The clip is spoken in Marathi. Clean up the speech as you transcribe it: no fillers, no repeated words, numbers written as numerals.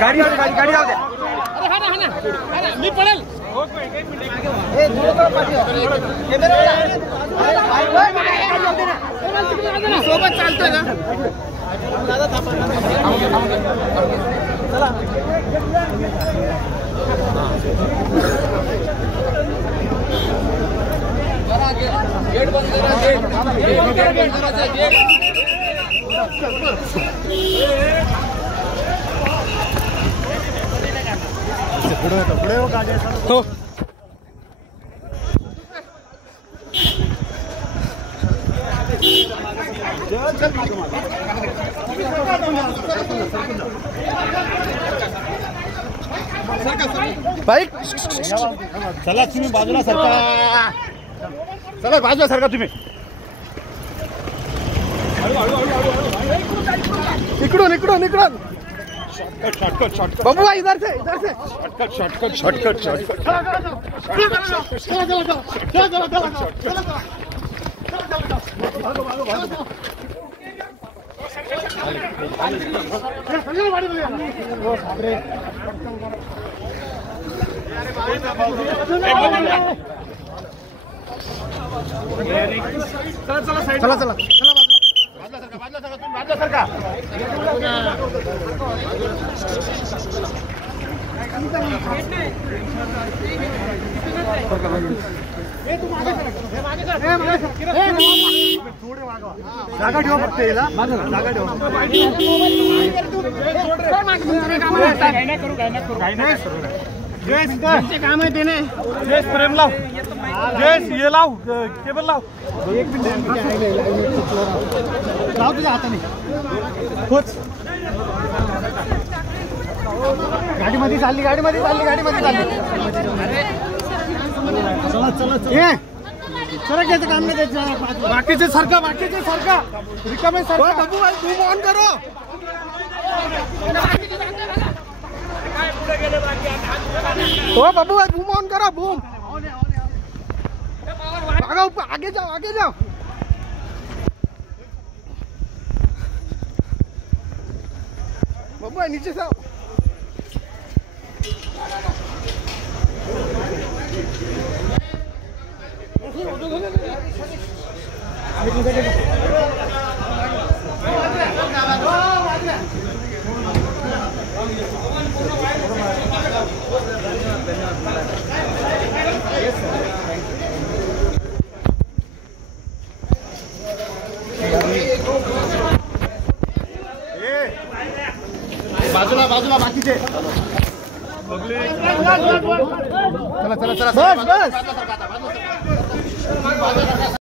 गाडी जाऊ दे. अरे हा ना मी पडेल. सोबत चालतोय ना. गेट बंद करा. पुढे हो गाडी. हो बाईक चला तुम्ही बाजूला सरका. चला बाजूला सरका तुम्ही. इकडून इकडून इकडून. शॉर्टकट शॉर्टकट बाबू भाई इधर से शॉर्टकट शॉर्टकट शॉर्टकट. चला चला चला बाजूला सरका. जागा ठेवा फक्त याला. जागा ठेवा. काम आहे ते नाही. जयस प्रेम लाव. जयस ये लाव. केबल लाव. एक मिनिट लाव तुझ्या हाताने. खोच. गाडीमध्ये चालली. चला चला. सरक घ्यायचं काम नाही त्याच्या. बाकीचे सरका रिकामे सरका. बाबू बूम ऑन करो. हो बाबू भाई बूम ऑन करो. बूम आगे जाओ. बाबू भाई नीचे से आओ. बाजूला बाकीचे. चला बस